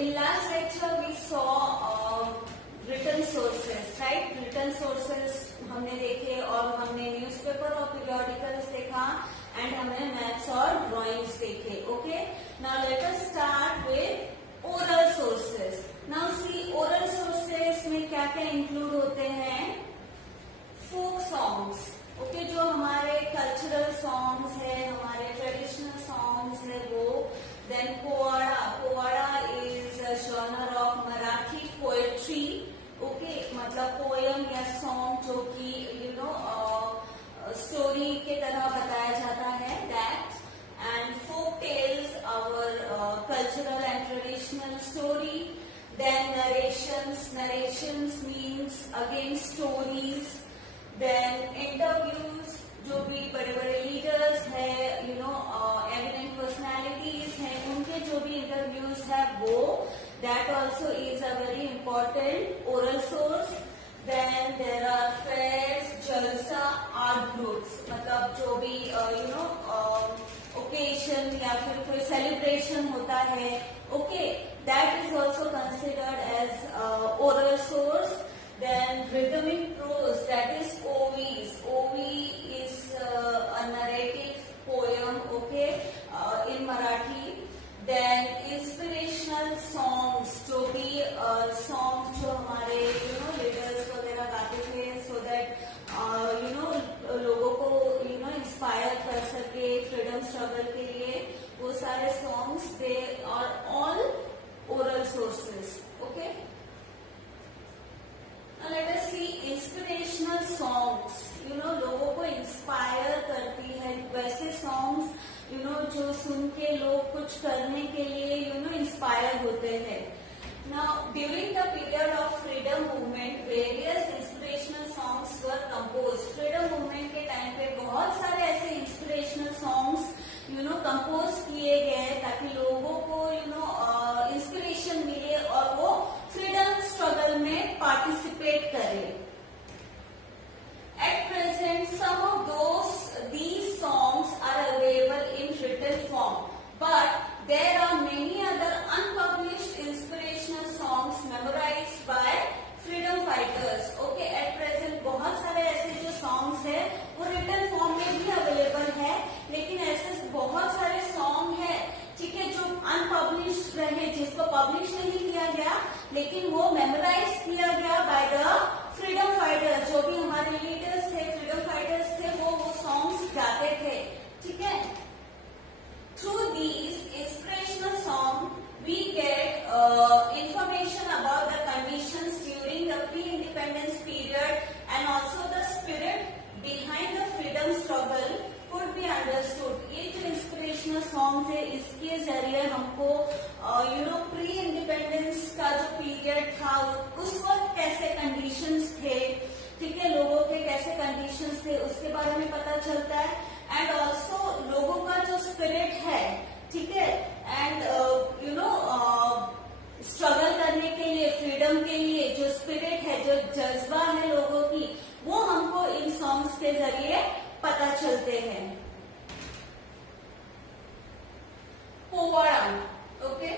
In last lecture we saw written sources, right? Written sources हमने देखे और हमने न्यूज़पेपर और पीरियोडिकल्स देखा एंड हमने मैथ्स और ड्राइंग्स देखे. Okay, now let us start with oral sources. Now see oral sources में क्या क्या इंक्लूड होते हैं? Folk songs. ओके, जो हमारे कल्चरल सॉन्ग्स है, हमारे ट्रेडिशनल सॉन्ग्स है वो. Then powada. Powada is a genre of Marathi poetry. Okay, मतलब पोयम या सॉन्ग जो कि स्टोरी के तरह बताया जाता है. That and folk tales, our cultural and traditional story. Then narrations. Narrations means again stories. Then interviews, जो भी बड़े बड़े लीडर्स है, एमिनेंट पर्सनैलिटीज हैं, उनके जो भी इंटरव्यूज है वो. That also is a very important oral source. Then there are fairs, jalsa, art groups. मतलब जो भी occasion या फिर कोई celebration होता है. Okay, that is also considered as oral source. Then rhythmic prose, that is OVs. OV is a narrative poem. Okay, in Marathi. Then inspirational songs, जो भी songs जो हमारे लीडर्स वगैरह गाते थे, so that लोगों को इंस्पायर कर सके फ्रीडम स्ट्रगल के लिए, वो सारे songs they are all oral sources. Okay, now let us see inspirational songs. लोगों को इंस्पायर करती है वैसे songs जो सुन के लोग कुछ करने के लिए इंस्पायर होते हैं. Now during the period of freedom movement various inspirational songs were compose. Freedom movement के टाइम पे बहुत सारे ऐसे इंस्पिरेशनल सॉन्ग्स कंपोज किए गए ताकि लोगों को इंस्पिरेशन मिले और वो फ्रीडम स्ट्रगल में पार्टिसिपेट करें. At present, some of these songs are available in written form, but there are many other unpublished inspirational songs memorized by freedom fighters. Okay, at present बहुत सारे ऐसे जो songs है वो written form में भी available है, लेकिन ऐसे बहुत सारे song है, ठीक है, जो unpublished रहे, जिसको publish नहीं किया गया, लेकिन वो memorize किया गया by the फ्रीडम फाइटर्स. जो भी हमारे लीडर्स थे, फ्रीडम फाइटर्स थे, वो सॉन्ग्स गाते थे. ठीक है, through these inspirational song we get information about the conditions during the pre independence period and also the spirit behind the freedom struggle could be understood. ये जो इंस्पिरेशनल सॉन्ग है, इसके जरिए हमको प्री इंडिपेंडेंस का जो पीरियड था उस वक्त कैसे कंडीशंस थे, ठीक है, लोगों के कैसे कंडीशंस थे उसके बारे में पता चलता है. एंड ऑल्सो लोगों का जो स्पिरिट है, ठीक है, एंड स्ट्रगल करने के लिए, फ्रीडम के लिए जो स्पिरिट है, जो जज्बा है लोगों की, वो हमको इन सॉन्ग्स के जरिए पता चलते हैं. Powada. Okay,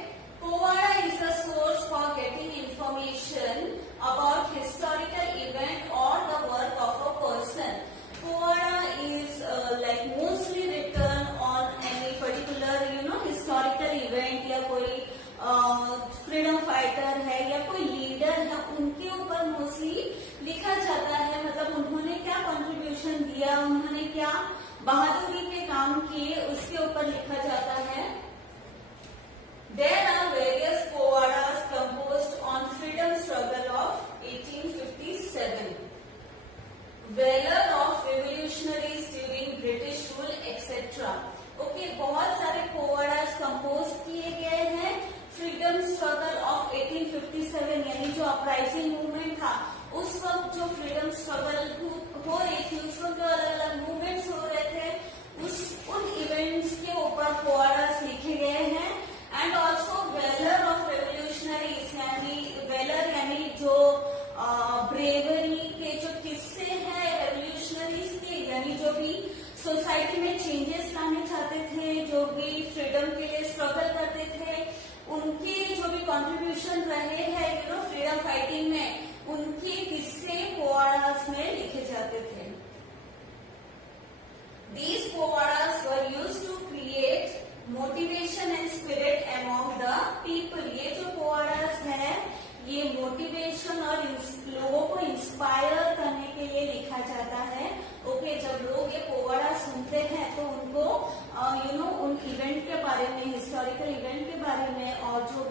powada is a source for getting information about historical event or the work of a person. Povada is like mostly written on any particular historical event या कोई फ्रीडम फाइटर है या कोई लीडर है, उनके ऊपर मोस्टली लिखा जाता है. मतलब उन्होंने क्या कंट्रीब्यूशन दिया, उन्होंने क्या बहादुरी के काम किए, उसके ऊपर लिखा जाता है. There are various povadas composed on freedom struggle of 1857, valor of revolutionaries during British rule, etc. Okay, बहुत सारे povadas कंपोज किए गए हैं फ्रीडम स्ट्रगल ऑफ 1857, यानी जो अपराइजिंग मूवमेंट था उस वक्त, जो फ्रीडम स्ट्रगल हो रही थी उस वक्त, जो अलग अलग मूवमेंट्स हो रहे थे, उन इवेंट्स के ऊपर पोवाडास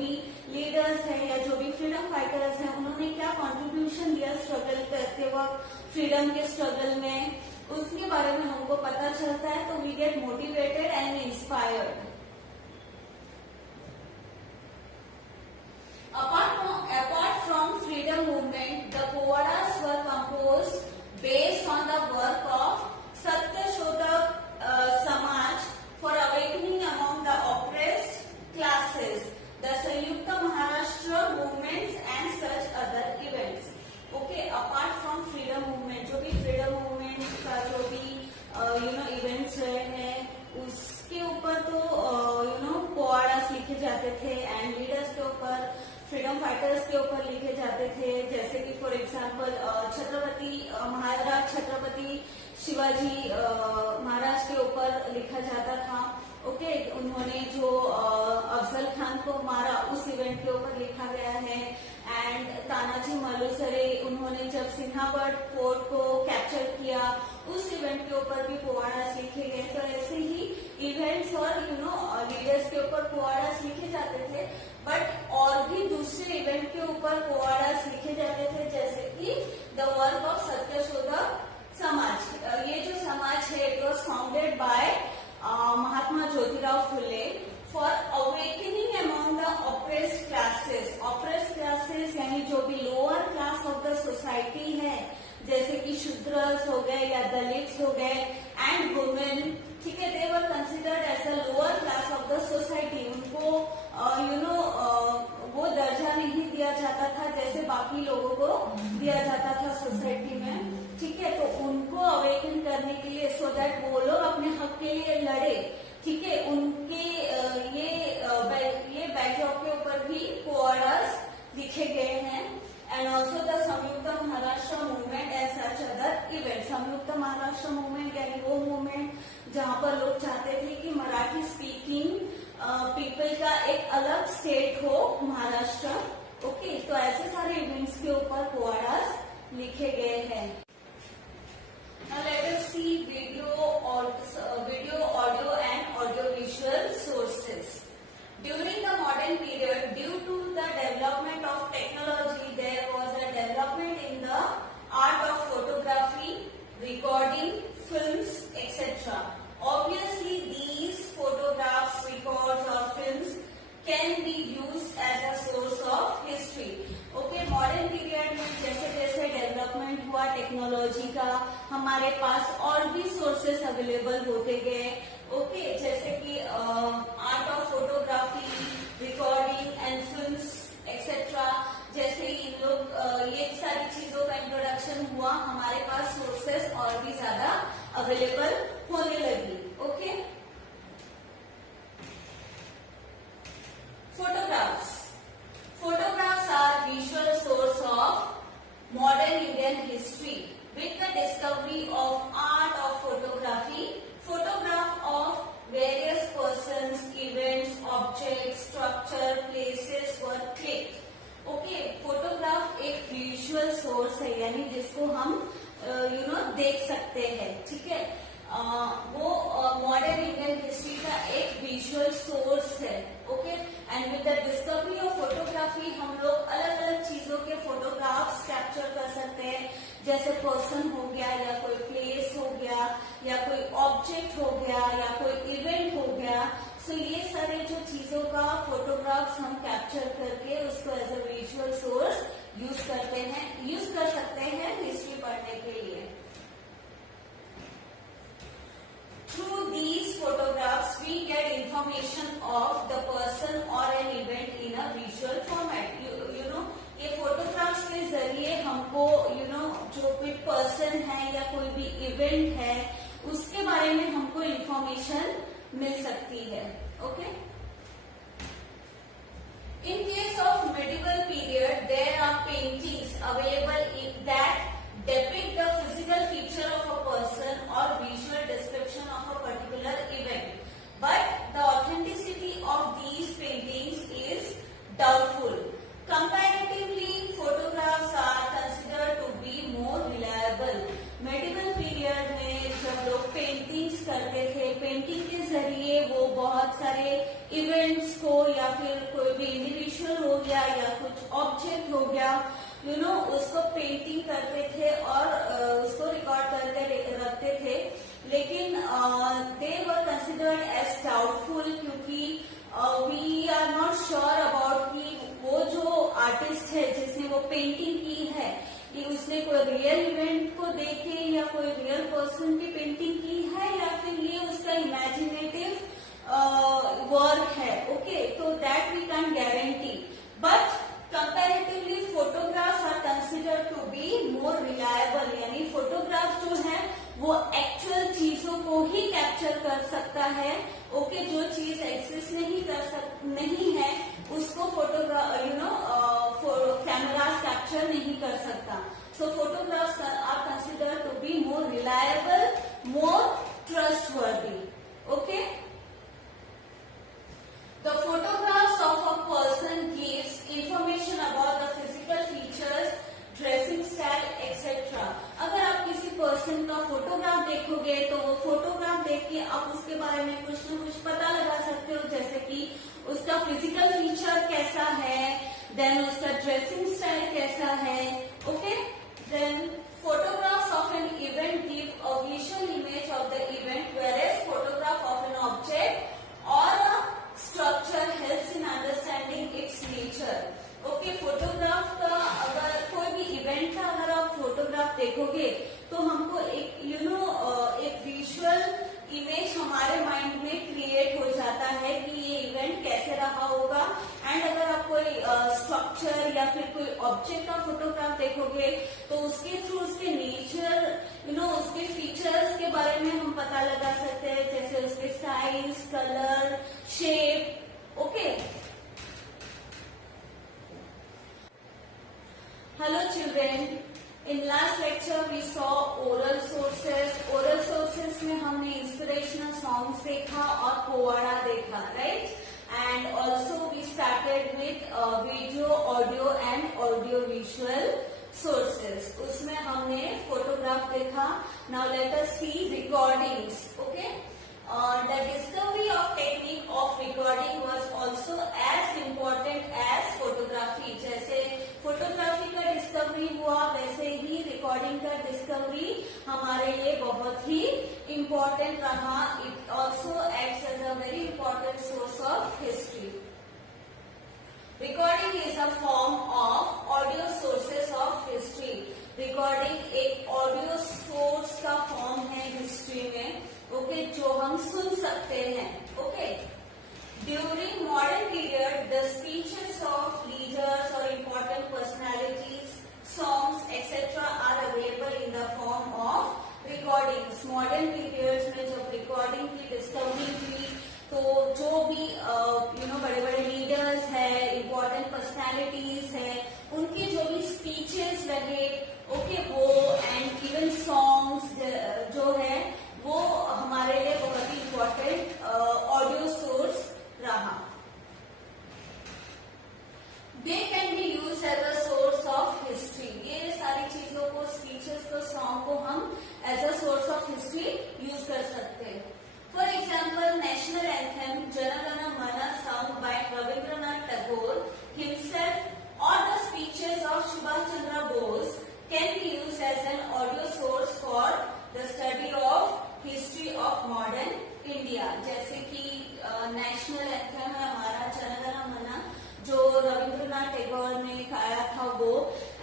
भी लीडर्स हैं या जो भी फ्रीडम फाइटर्स हैं उन्होंने क्या कंट्रीब्यूशन दिया स्ट्रगल करते वक्त, फ्रीडम के स्ट्रगल में, उसके बारे में हमको पता चलता है, तो we get motivated and inspired. Apart from freedom movement, the povadas were composed based on the work of Satyashodak Samaj for awakening among the oppressed classes, the Sanyukta Maharashtra movements and such other events. Okay, apart from freedom movement, जो भी freedom movement का जो भी events रहे हैं उसके ऊपर तो पोवाडास लिखे जाते थे एंड लीडर्स के ऊपर, फ्रीडम फाइटर्स के ऊपर लिखे जाते थे। जैसे कि फॉर एग्जांपल महाराज छत्रपति शिवाजी महाराज के ऊपर लिखा जाता था। ओके, उन्होंने जो अफजल खान को मारा उस इवेंट के ऊपर लिखा गया है। एंड तानाजी मालुसरे उन्होंने जब सिंहागढ़ फोर्ट को कैप्चर किया उस इवेंट के ऊपर भी पोवाडास लिखे गए। तो ऐसे ही इवेंट्स और लीडर्स के ऊपर पोवाडास लिखे जाते थे, बट और भी दूसरे इवेंट के ऊपर पोवाडास लिखे जाते थे, जैसे कि the work of Satyashodhak Samaj. ये जो समाज है it was founded by Mahatma Jyotirao Phule for awakening among the oppressed classes. Oppressed classes यानी जो भी lower class of the society है, जैसे कि शूद्रस हो गए या दलित्स हो गए एंड वुमेन, ठीक है, they were considered as a lower class of the society. उनको वो दर्जा नहीं दिया जाता था जैसे बाकी लोगों को दिया जाता था सोसाइटी में, ठीक है। तो उनको अवेकन करने के लिए सो दैट वो लोग अपने हक के लिए लड़े, ठीक है, उनके ये बैकड्रॉप के ऊपर भी पोवाडास लिखे गए हैं। एंड ऑल्सो द संयुक्त Maharashtra movement and such other event. संयुक्त महाराष्ट्र मूवमेंट यानी वो मूवमेंट जहाँ पर लोग चाहते थे कि मराठी स्पीकिंग पीपल का एक अलग स्टेट हो महाराष्ट्र। ओके, तो ऐसे सारे इवेंट्स के ऊपर पोवाडास लिखे गए हैं। Now let us see video, audio and audiovisual sources. During the modern period, due to the development of technology, there was a development in the art of photography, recording, films, etc. Obviously, these photographs, records or films can be used as a source of history. Okay, modern period में जैसे जैसे development हुआ technology का, हमारे पास और भी sources available होते गए। ओके, जैसे कि art of photography, recording and films etcetera, जैसे इन लोग ये सारी चीजों का इंट्रोडक्शन हुआ, हमारे पास सोर्सेस और भी ज्यादा अवेलेबल होने लगी। Okay, Photographs are visual source of modern Indian history. With the discovery of art of photography, photograph of various persons, events, objects, structure, places were clicked. Okay, photograph एक visual source है, यानी जिसको हम देख सकते हैं, ठीक है। वो मॉडर्न इंडियन हिस्ट्री का एक विजुअल सोर्स है। Okay, and with the discovery of photography हम लोग अलग अलग चीजों के फोटोग्राफ्स कैप्चर कर सकते हैं, जैसे पर्सन हो गया या कोई प्लेस हो गया या कोई ऑब्जेक्ट हो गया या कोई इवेंट हो गया। सो ये सारे जो चीजों का फोटोग्राफ्स हम कैप्चर करके उसको as a visual source use कर सकते हैं हिस्ट्री पढ़ने के लिए। Through these photographs, we get information of the person or an event in a visual format. You know, ये photographs के जरिए हमको जो कोई person है या कोई भी event है उसके बारे में हमको information मिल सकती है। Okay? In case of medieval period, there are paintings available that depict the physical feature of a person or visual description of a particular event, but the authenticity of these paintings is doubtful. Comparatively, photographs are considered to be more reliable. Medieval period में जब लोग paintings करते थे, painting के जरिए वो बहुत सारे इवेंट्स को या फिर कोई भी इंडिविजुअल हो गया या कुछ ऑब्जेक्ट हो गया, उसको पेंटिंग करते थे और उसको रिकॉर्ड करके रखते थे। लेकिन they were considered as doubtful, क्योंकि we are not sure about कि वो जो आर्टिस्ट है जिसने वो पेंटिंग की है कि उसने कोई रियल इवेंट को देख के या कोई रियल पर्सन की पेंटिंग की है या फिर ये उसका इमेजिनेटिव वर्क है। ओके, तो that we can guarantee, but comparatively photographs are considered to be more reliable, यानी फोटोग्राफ जो है वो एक्चुअल चीजों को ही कैप्चर कर सकता है। ओके, जो चीज एग्जिस्ट नहीं है उसको फोटोग्राफ कैमरास कैप्चर नहीं कर सकता। So photographs are considered to be more reliable, more trustworthy. Okay, the photographs of a person gives information about the physical features, dressing style, etc. अगर आप किसी पर्सन का फोटोग्राफ देखोगे तो वो फोटोग्राफ देख के आप उसके बारे में कुछ न कुछ पता लगा सकते हो, जैसे कि उसका फिजिकल फीचर कैसा है, देन उसका ड्रेसिंग स्टाइल कैसा है। Okay, then photographs of an event give a visual image of the event, whereas photograph of an object or a structure helps in understanding its nature. Okay, photograph का अगर कोई भी event का अगर आप photograph देखोगे तो हमको एक एक विजुअल इमेज हमारे माइंड में क्रिएट हो जाता है कि ये इवेंट कैसे रहा होगा। एंड अगर आप कोई स्ट्रक्चर या फिर कोई ऑब्जेक्ट का फोटोग्राफ देखोगे तो उसके थ्रू उसके नेचर उसके फीचर्स के बारे में हम पता लगा सकते हैं, जैसे उसके size, colour, shape. Okay, hello children, in last lecture we saw oral sources. Oral sources में हमने इंस्पिरेशनल सॉन्ग्स देखा और पोवाड़ा देखा, right? And also we started with video, audio and audio visual sources. उसमें हमने फोटोग्राफ देखा। Now let us see recordings. Okay, the discovery of technique of recording was also as important as photography. जैसे photography का discovery हुआ वैसे ही recording का discovery हमारे लिए बहुत ही इम्पोर्टेंट रहा। It also acts as a very important source of history. Recording is a form of audio sources of history. Recording एक ऑडियो सोर्स का फॉर्म है हिस्ट्री में, ओके, जो हम सुन सकते हैं। Okay, during modern period the speeches of leaders और important personalities, songs etcetera are available in the form of recordings. Modern periods में जब रिकॉर्डिंग की डिस्कवरी हुई तो जो भी बड़े बड़े लीडर्स है, इम्पोर्टेंट पर्सनैलिटीज है, उनके जो भी स्पीचेस रहे, ओके, वो एंड इवन सॉन्ग्स जो है वो हमारे लिए बहुत ही इम्पोर्टेंट ऑडियो सोर्स रहा। They can be use as a source of history. ये सारी चीजों को, स्पीचेस को, सॉन्ग को हम as a source of history use कर सकते हैं। For example, national anthem Jana Gana मन sung by Rabindranath Tagore himself or the speeches of Subhash Chandra Bose can be used as an audio source for the study of history of modern India. जैसे कि national anthem है हमारा जन गण मन, जो रविंद्रनाथ टैगोर ने गाया था वो,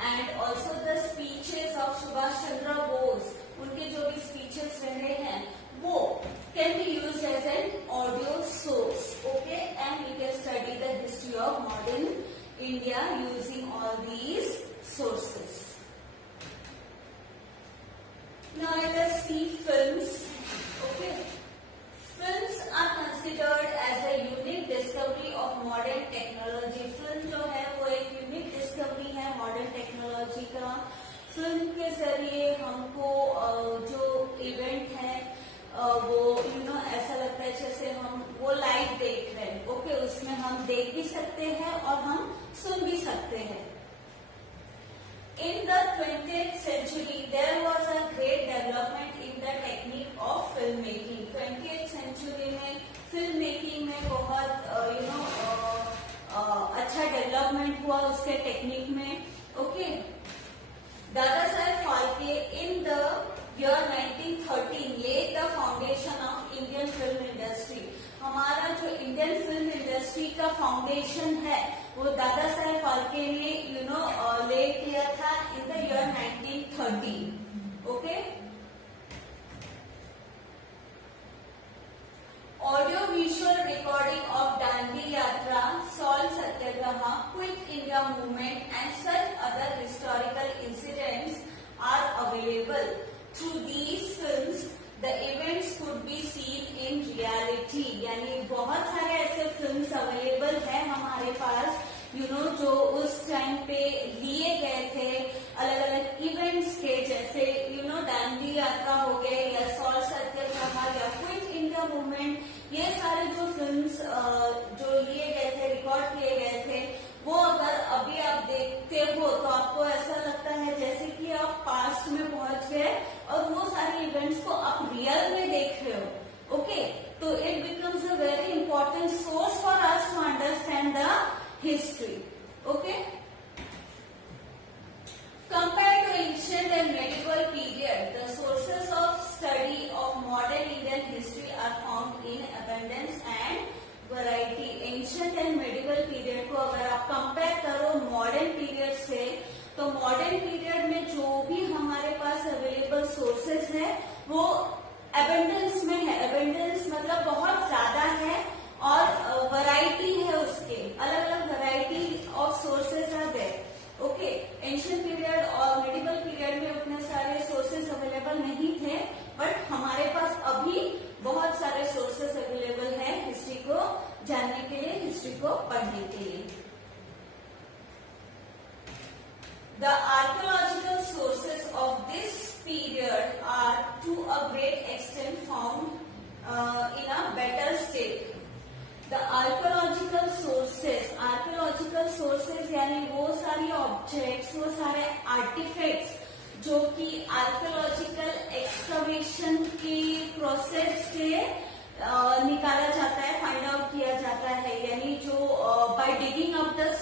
and also the speeches of Subhash Chandra Bose, उनके जो भी स्पीचेस रहे हैं वो can be use as an audio source. Okay, and we can study the history of modern India using all these sources. Now let us see films. Okay, films are considered as a unique discovery of modern technology. Film जो है वो एक unique discovery है modern technology का। Film के जरिए हमको जो इवेंट है वो ऐसा लगता है जैसे हम वो लाइव देख रहे हैं। ओके, उसमें हम देख भी सकते हैं और हम सुन भी सकते हैं। In the 20th century, there was a great development in the technique of filmmaking. 20th century में फिल्म मेकिंग में में बहुत अच्छा डेवलपमेंट हुआ उसके टेक्निक में. Okay, Dada Saheb Phalke in the year 1913 laid the foundation of Indian film industry. हमारा जो इंडियन फिल्म इंडस्ट्री का फाउंडेशन है वो दादा साहेब फाल्के ने ले किया था in the year 1913. Okay, audio visual recording of Dandi Yatra, salt Satyagraha, quit India movement and such other historical incidents are available. Through these films, the events could be seen in reality. यानी बहुत सारे ऐसे films available है हमारे पास जो उस time पे लिए गए थे अलग अलग इवेंट्स के, जैसे दांडी यात्रा हो गए या सॉल्ट सत्याग्रह या क्विट इंडिया मूवमेंट. ये सारे जो फिल्म्स जो लिए गए थे, रिकॉर्ड किए गए थे, वो अगर अभी आप देखते हो तो आपको ऐसा लगता है जैसे कि आप पास्ट में पहुंच गए और वो सारे इवेंट्स को आप रियल में देख रहे हो. ओके, तो it becomes a very important source for us to understand the history. Okay, compared to ancient and medieval period, the sources of study of modern Indian history are found in abundance and variety. Ancient and medieval period को अगर आप compare करो modern period से, तो modern period में जो भी हमारे पास अवेलेबल सोर्सेस है वो एबंडेंस में है. एबंडेंस मतलब बहुत ज्यादा है और वैरायटी है, उसके अलग अलग variety of sources are there. Okay, ancient period और मेडिवल पीरियड में उतने सारे सोर्सेस अवेलेबल नहीं थे, बट हमारे पास अभी बहुत सारे सोर्सेस अवेलेबल हैं हिस्ट्री को जानने के लिए, हिस्ट्री को पढ़ने के लिए. The archaeological sources of this period are to a great extent found in a better state. The archaeological sources यानी वो सारी ऑब्जेक्ट्स, वो सारे आर्टिफैक्ट्स जो कि आर्कियोलॉजिकल एक्सकवेशन की प्रोसेस से निकाला जाता है, फाइंड आउट किया जाता है. यानी जो by digging up the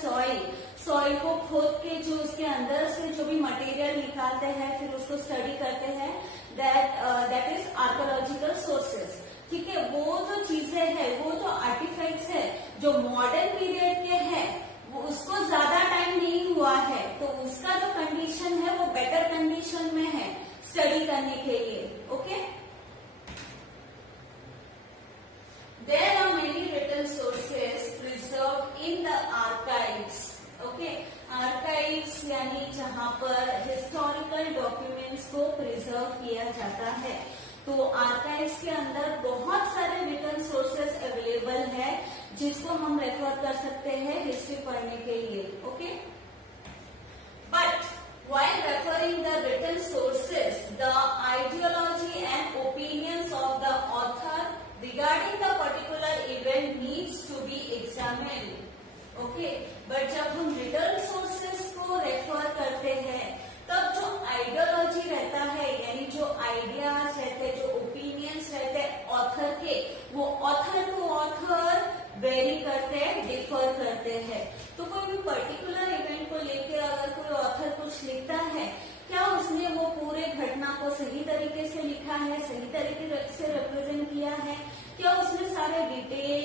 soil को खोद के जो उसके अंदर से जो भी मटेरियल निकालते हैं फिर उसको स्टडी करते हैं, दैट इज आर्कियोलॉजिकल सोर्सेस. ठीक है, वो जो चीजें हैं, वो जो आर्टिफैक्ट्स है जो मॉडर्न पीरियड के हैं, उसको ज्यादा टाइम नहीं हुआ है, तो उसका जो कंडीशन है वो बेटर कंडीशन में है स्टडी करने के लिए. Okay, there are many written sources preserved in the archives. Okay, archives यानी जहां पर हिस्टोरिकल डॉक्यूमेंट्स को प्रिजर्व किया जाता है. तो आर्काइव्स के अंदर बहुत सारे रिटन सोर्सेस अवेलेबल है जिसको हम रेफर कर सकते हैं हिस्ट्री पढ़ने के लिए. Okay, but while referring the written sources, the ideology and opinions of the author regarding the particular event needs to be examined. Okay, but जब हम written sources को रेफर करते हैं तब जो आइडियोलॉजी रहता है यानी जो आइडियाज रहते, जो ओपिनियंस रहते ऑथर के, वो ऑथर टू ऑथर वेरी करते हैं, डिफर करते हैं. तो कोई भी पर्टिकुलर इवेंट को लेकर अगर कोई ऑथर कुछ लिखता है, क्या उसने वो पूरे घटना को सही तरीके से लिखा है, सही तरीके से रिप्रेजेंट किया है, क्या उसमें सारे डिटेल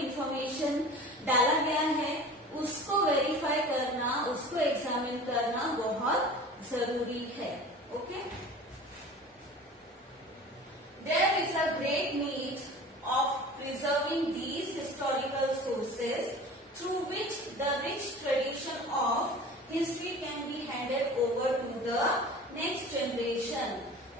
इंफॉर्मेशन डाला गया है, उसको वेरीफाई करना, उसको एग्जामिन करना बहुत जरूरी है. Okay, there is a great need of preserving these historical sources through which the rich tradition of history can be handed over to the next generation.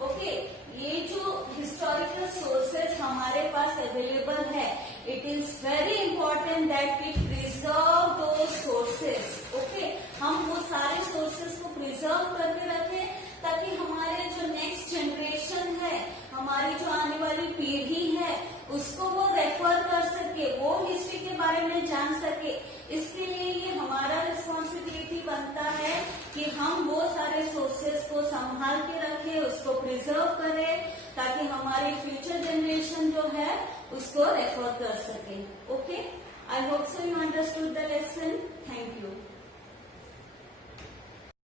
Okay, ये जो historical sources हमारे पास available है, it is very important that we preserve those sources. Okay, हम वो सारे sources को preserve करके रखें ताकि हमारे जो next generation है, हमारी जो आने वाली पीढ़ी है, उसको वो रेफर कर सके, वो हिस्ट्री के बारे में जान सके. इसके लिए ये हमारा रिस्पॉन्सिबिलिटी बनता है कि हम वो सारे सोर्सेस को संभाल के रखें रखे, उसको प्रिजर्व करें, ताकि हमारी फ्यूचर जनरेशन जो है उसको रेफर कर सके. Okay, I hope so you understood the lesson. Thank you.